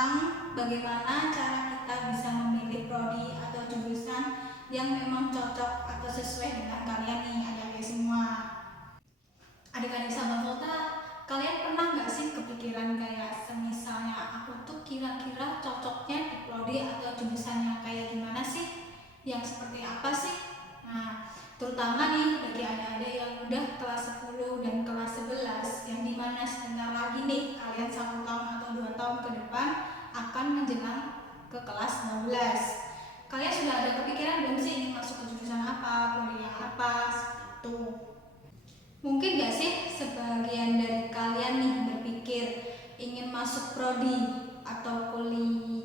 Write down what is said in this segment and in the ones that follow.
tentang bagaimana cara kita bisa memilih prodi atau jurusan yang memang cocok atau sesuai dengan kalian nih adik-adik semua. Adik-adik sahabat Volta, kalian pernah nggak sih kepikiran kayak semisalnya aku tuh kira-kira cocoknya di prodi atau jurusan yang kayak gimana sih? Yang seperti apa sih? Nah, terutama nih bagi adik-adik yang udah kelas 10 dan kelas 11 yang dimana sebentar lagi nih kalian 1 tahun atau 2 tahun ke depan akan menjelang ke kelas 12. Kalian sudah ada kepikiran belum sih ingin masuk ke jurusan apa, kuliah apa, seperti itu? Mungkin gak sih sebagian dari kalian nih berpikir ingin masuk prodi atau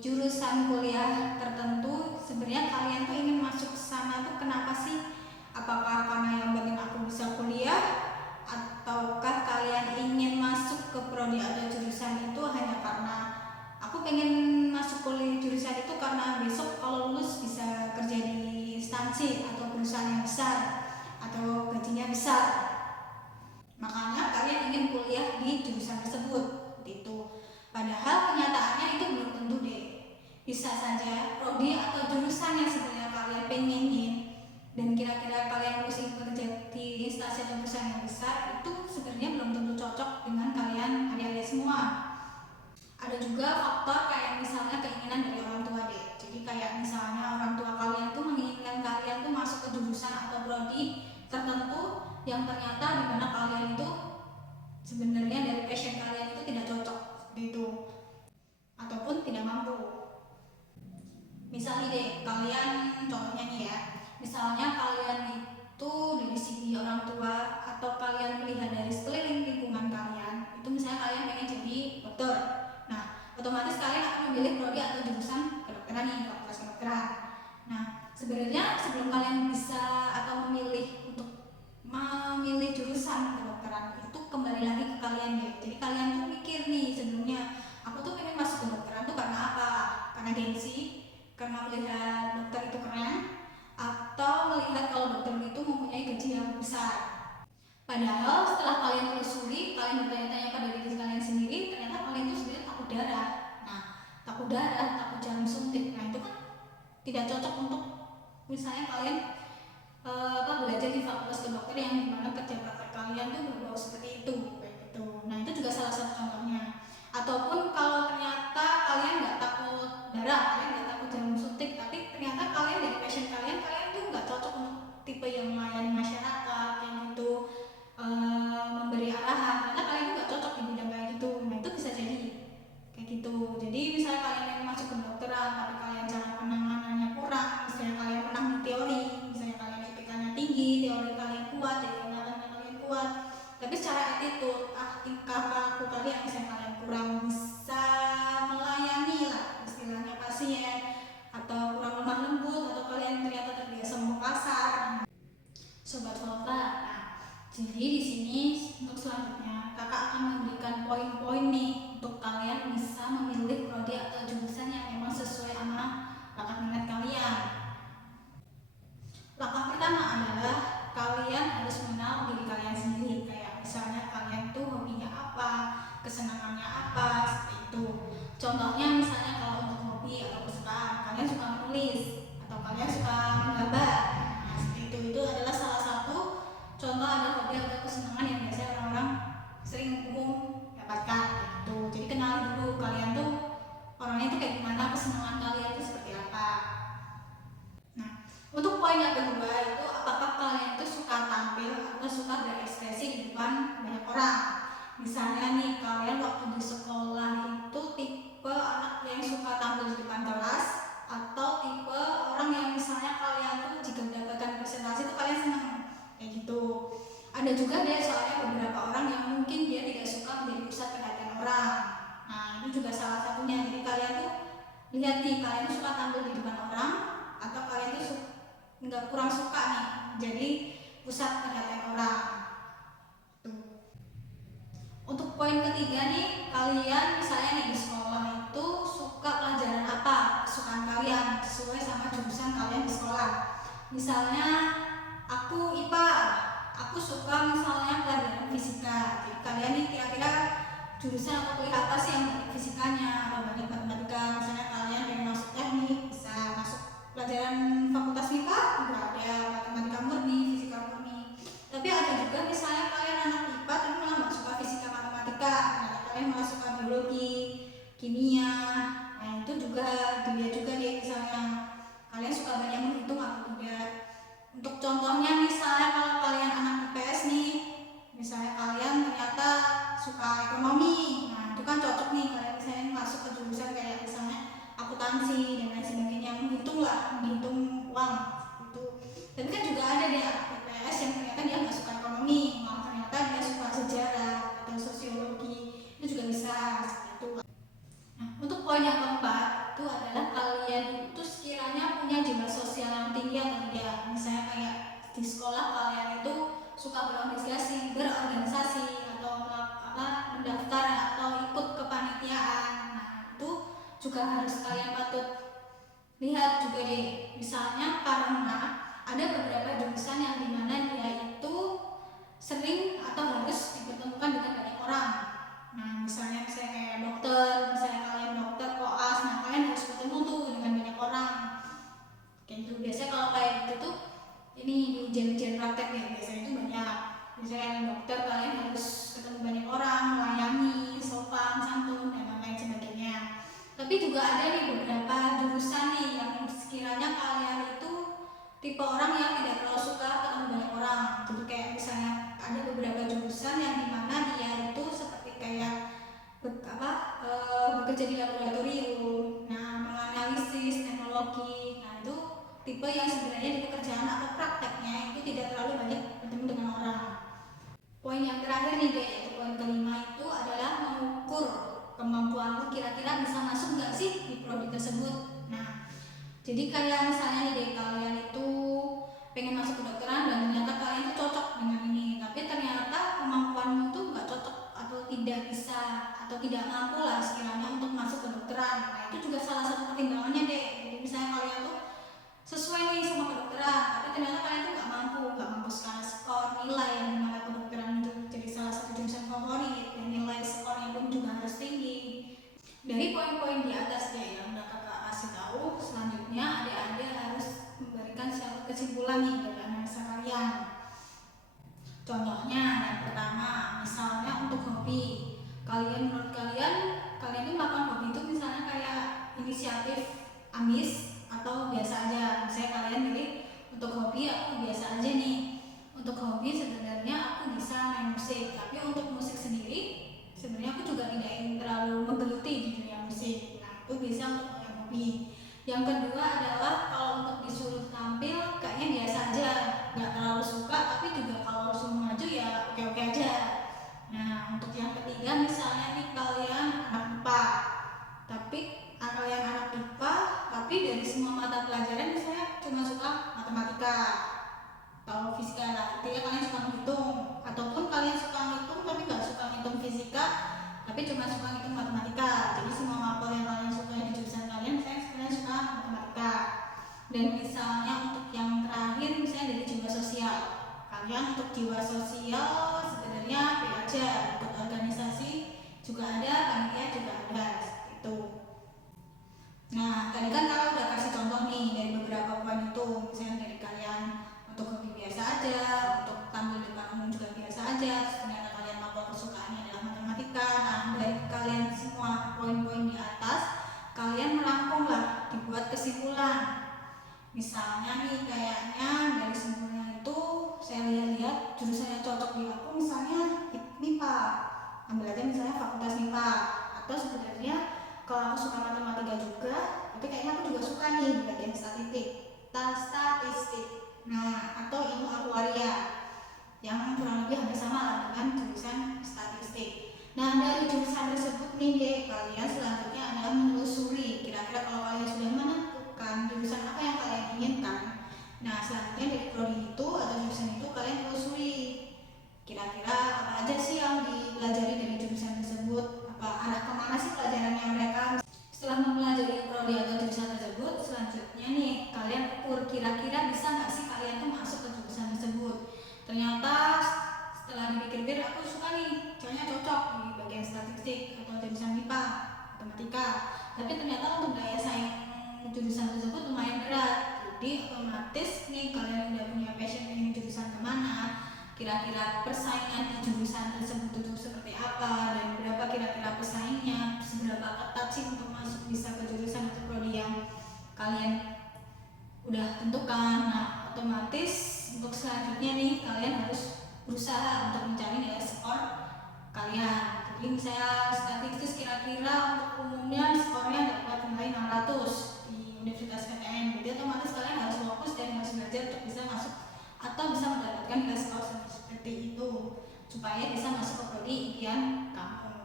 jurusan kuliah tertentu, sebenarnya kalian tuh ingin masuk ke sana tuh kenapa sih? Apakah karena yang penting aku bisa kuliah, ataukah kalian ingin masuk ke prodi atau jurusan itu hanya karena aku pengen masuk kuliah jurusan itu karena besok kalau lulus bisa kerja di instansi atau perusahaan yang besar atau gajinya besar, makanya kalian ingin kuliah di jurusan tersebut gitu. Padahal kenyataannya itu belum tentu deh. Bisa saja prodi atau jurusan yang sebenarnya kalian pengenin dan kira-kira kalian harus bekerja di instansi atau perusahaan yang besar itu sebenarnya belum tentu cocok dengan kalian adik-adik semua. Ada juga faktor kayak misalnya keinginan dari orang tua deh. Jadi kayak misalnya orang tua kalian tuh menginginkan kalian tuh masuk ke jurusan atau prodi tertentu yang ternyata di mana kalian itu sebenarnya dari passion kalian itu tidak cocok seperti itu ataupun tidak mampu. Misalnya deh kalian contohnya nih ya, misalnya kalian itu dari segi orang tua atau kalian melihat dari sekeliling lingkungan kalian itu misalnya kalian pengen jadi dokter, nah otomatis kalian akan memilih prodi atau jurusan kedokteran nih, fakultas kedokteran. Nah sebenarnya sebelum kalian bisa atau memilih jurusan kedokteran itu kembali lagi ke kalian deh. Jadi kalian tuh mikir nih sebelumnya, aku tuh pengen masuk kedokteran tuh karena apa? Karena gengsi, karena melihat dokter itu keren, atau melihat kalau dokter itu mempunyai gaji yang besar. Padahal setelah kalian telusuri, kalian bertanya-tanya pada diri kalian sendiri, ternyata kalian tuh sebenarnya takut darah. Nah, takut darah, takut jarum suntik. Nah itu kan tidak cocok untuk misalnya kalian belajar di fakultas kedokteran yang dimana kerja praktek kalian tuh berbau seperti itu, kayak gitu. Nah itu juga salah satu contohnya. Ataupun kalau ternyata kalian nggak takut darah, kalian nggak takut jarum suntik, tapi ternyata kalian dari passion kalian tuh nggak cocok untuk tipe yang melayani masyarakat, yang itu memberi arahan, karena kalian tuh nggak cocok di bidang kayak gitu. Nah itu bisa jadi kayak gitu. Jadi misalnya kalian yang masuk ke kedokteran, tapi kalian cara penanganannya kurang, misalnya kalian menang di teori, misalnya kalian IPK-nya tinggi, teori kalian kuat, jadi ingatan kalian kuat, tapi secara attitude, tingkah laku kalian misalnya kalian kurang bisa melayani lah istilahnya pasien, atau kurang lemah lembut, atau kalian ternyata terbiasa ngomong kasar. Sobat Volta, jadi di sini untuk selanjutnya kakak akan memberikan poin-poin nih untuk kalian bisa memilih prodi atau jurusan yang memang sesuai sama bakat minat kalian. Langkah pertama adalah kalian harus mengenal diri kalian sendiri. Kayak misalnya kalian tuh hobinya apa, kesenangannya apa, seperti itu. Contohnya misalnya kalau untuk hobi atau kesukaan, kalian suka menulis atau kalian suka menggambar. Nah seperti itu adalah salah satu contoh ada hobi atau kesenangan yang biasanya orang-orang sering umum dapatkan gitu. Jadi kenali dulu kalian tuh orangnya tuh kayak gimana, kesenangan kalian tuh seperti apa. Nah untuk poin yang kedua itu apakah kalian tuh suka tampil atau suka berekspresi di depan banyak orang. Misalnya nih kalian waktu di sekolah itu tipe anak yang suka tampil di depan kelas, atau tipe orang yang misalnya kalian tuh jika mendapatkan presentasi itu kalian senang kayak gitu. Ada juga deh soalnya beberapa orang yang mungkin dia tidak suka menjadi pusat perhatian orang. Nah itu juga salah satunya. Jadi kalian tuh lihat nih, kalian tuh suka tampil di depan orang atau kalian tuh nggak kurang suka nih jadi pusat perhatian orang. Tuh. Untuk poin ketiga nih, kalian misalnya nih di sekolah itu suka pelajaran apa, kesukaan kalian sesuai sama jurusan kalian di sekolah. Misalnya aku IPA, aku suka misalnya pelajaran fisika. Jadi kalian nih kira-kira jurusan atau kuliah apa sih yang banyak fisikanya atau banyak matematika jurusan kayak misalnya akuntansi dan lain sebagainya, menghitung uang itu. Tapi kan juga ada deh anak IPS yang ternyata dia nggak suka ekonomi, malah ternyata dia suka sejarah atau sosiologi, itu juga bisa itu. Nah, untuk poin yang keempat itu adalah kalian itu sekiranya punya jiwa sosial yang tinggi atau tidak. Misalnya kayak di sekolah kalian itu suka berorganisasi atau mendaftar atau ikut kepanitiaan. Nah, itu juga harus kalian patut lihat juga deh. Misalnya karena ada beberapa jurusan yang dimana dia itu sering atau harus dipertemukan dengan banyak orang. Nah, misalnya saya kayak dokter, misalnya kalian dokter koas, nah kalian harus ketemu tuh dengan banyak orang. Kayak gitu. Biasanya kalau kayak gitu tuh ini di ujian-ujian praktek ya, biasanya itu banyak. Misalnya dokter kalian harus ketemu banyak orang, melayani, sopan, santun, dan lain sebagainya. Tapi juga ada nih beberapa jurusan nih yang sekiranya kalian itu tipe orang yang tidak terlalu suka ketemu banyak orang. Jadi kayak misalnya ada beberapa jurusan yang dimana dia itu seperti kayak bekerja di laboratorium, nah menganalisis teknologi. Nah itu tipe yang sebenarnya di pekerjaan atau prakteknya itu tidak terlalu banyak bertemu dengan orang. Poin yang terakhir nih deh, yaitu poin kelima itu adalah mengukur kemampuanmu kira-kira bisa masuk nggak sih di prodi tersebut. Nah, jadi kayak misalnya nih deh, kalian itu pengen masuk kedokteran dan ternyata kalian itu cocok dengan ini, tapi ternyata kemampuanmu tuh nggak cocok atau tidak bisa atau tidak mampu lah sekiranya untuk masuk kedokteran. Nah, itu juga salah satu pertimbangannya deh. Jadi misalnya kalian tuh sesuai nih sama kedokteran, tapi ternyata kalian tuh nggak mampu secara skor nilai yang dimana kedokteran itu jadi salah satu jurusan favorit dan nilai skornya pun juga harus tinggi. Dari poin-poin di atas deh yang udah kakak kasih tahu, selanjutnya adik-adik harus memberikan suatu kesimpulan nih dari analisa kalian. Contohnya yang pertama, misalnya untuk hobi, menurut kalian itu melakukan hobi itu misalnya kayak inisiatif ambis atau biasa aja. Misalnya kalian pilih untuk hobi aku biasa aja nih. Untuk hobi sebenarnya aku bisa main musik, tapi untuk musik sendiri sebenarnya aku juga tidak ingin terlalu menggeluti di dunia musik. Nah, itu bisa untuk yang hobi. Yang kedua adalah kalau untuk disuruh tampil kayaknya biasa aja, nggak terlalu suka, tapi juga kalau suruh maju ya oke-oke aja. Nah, untuk yang ketiga misalnya nih kalian anak IPA, tapi dari semua mata pelajaran misalnya cuma suka matematika atau fisika lah, artinya kalian suka menghitung, ataupun kalian suka ngitung tapi nggak suka ngitung fisika, tapi cuma suka ngitung matematika. Jadi semua mapel yang kalian suka di jurusan kalian, kalian suka matematika. Dan misalnya untuk yang terakhir misalnya dari jiwa sosial, kalian untuk jiwa sosial sebenarnya apa aja, untuk organisasi juga ada, panitia juga ada, itu. Nah, tadi kan kakak udah kasih contoh nih dari beberapa poin itu, misalnya dari kalian untuk hobi biasa aja, untuk tampil di depan umum juga biasa aja, ternyata kalian mapel kesukaannya adalah matematika. Nah, dari kalian semua poin-poin di atas, kalian merangkumlah, dibuat kesimpulan. Misalnya nih kayaknya dari semuanya itu saya lihat jurusan yang cocok di aku misalnya MIPA, ambil aja misalnya fakultas MIPA. Atau sebenarnya kalau aku suka matematika juga, tapi kayaknya aku juga suka nih di bagian statistik. Nah, atau ilmu aktuaria yang kurang lebih hampir sama lah dengan jurusan statistik. Nah, dari jurusan tersebut nih deh, kalian selanjutnya adalah menelusuri kira-kira kalau kalian sudah menentukan jurusan apa yang kalian inginkan. Nah, selanjutnya dari prodi itu atau jurusan itu kalian telusuri kira-kira apa aja sih yang dipelajari dari jurusan tersebut, apa arah kemana sih pelajarannya mereka. Setelah mempelajari prodi atau jurusan tersebut, selanjutnya nih kalian ukur kira-kira bisa nggak sih kalian tuh masuk ke jurusan tersebut. Ternyata setelah dipikir-pikir aku suka nih, kayaknya cocok di bagian statistik atau jurusan MIPA, matematika. Tapi ternyata untuk daya saing jurusan tersebut lumayan berat. Jadi otomatis nih kalian udah punya passion ingin jurusan kemana, kira-kira persaingan di jurusan tersebut itu seperti apa, dan berapa kira-kira pesaingnya, seberapa ketat sih untuk masuk bisa ke jurusan atau prodi yang kalian udah tentukan. Nah, otomatis untuk selanjutnya nih kalian harus berusaha untuk mencari nilai skor kalian. Jadi misalnya statistik kira-kira untuk umumnya skornya atau bisa mendapatkan nilai skor seperti itu supaya bisa masuk ke prodi impian kamu.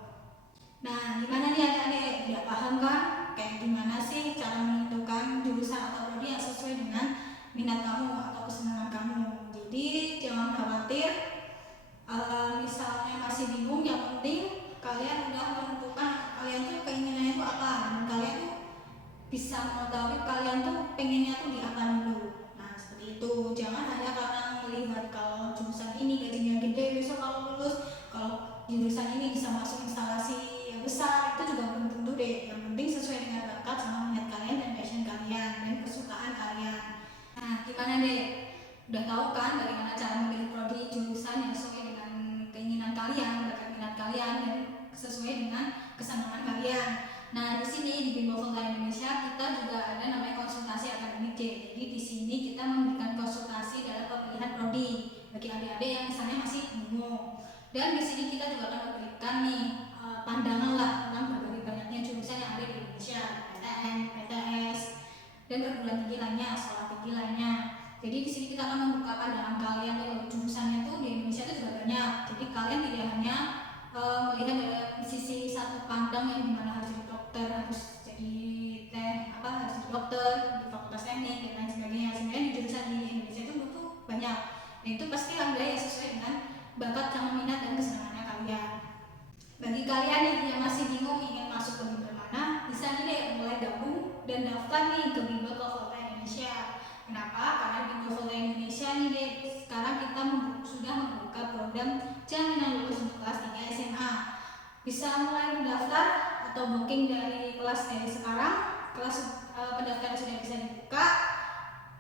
Nah, gimana nih adik-adik? Udah paham kan? Kayak gimana sih cara menentukan jurusan atau prodi yang sesuai dengan minat kamu atau kesenangan kamu. Jadi jangan khawatir, misalnya masih bingung, yang penting kalian udah menentukan kalian tuh keinginannya itu apa, dan kalian tuh bisa mengetahui kalian tuh pengennya tuh di apa dulu. Nah seperti itu, jangan hanya karena melihat kalau jurusan ini gajinya gede, besok kalau lulus kalau jurusan ini bisa masuk instalasi yang besar, itu juga belum tentu deh. Yang penting sesuai dengan bakat sama minat kalian dan passion kalian dan kesukaan kalian. Nah gimana deh, udah tahu kan bagaimana cara memilih prodi jurusan yang sesuai dengan keinginan kalian, bakat minat kalian, dan sesuai dengan kesenangan kalian. Nah, di sini di Bimbo Fakultas Indonesia kita juga ada namanya konsultasi akademik J. Jadi di sini kita memberikan konsultasi dalam pemilihan prodi bagi adik-adik yang misalnya masih bingung. Dan di sini kita juga akan memberikan nih pandangan lah tentang berbagai banyaknya jurusan yang ada di Indonesia, PTN, PTS, dan perguruan tinggi lainnya, sekolah tinggi lainnya. Jadi di sini kita akan membuka pandangan kalian jurusannya tuh di Indonesia itu juga banyak. Jadi kalian tidak hanya melihat dari sisi satu pandang yang dimana harus jadi dokter, harus jadi harus jadi dokter di fakultas teknik dan lain sebagainya. Sebenarnya di jurusan di Indonesia itu butuh banyak. Dan itu pasti ada yang sesuai dengan bakat sama minat dan kesenangannya kalian. Bagi kalian yang masih bingung ingin masuk ke bimbel mana, bisa nih deh mulai gabung dan daftar nih ke bimbel Fakultas Indonesia. Kenapa? Karena bimbel Fakultas Indonesia nih deh sekarang kita sudah membuka program jaminan lulus untuk kelas 3 SMA. Bisa mulai mendaftar atau booking dari kelas dari sekarang. Kelas pendaftaran sudah bisa dibuka.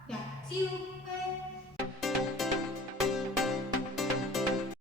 Ya, see you.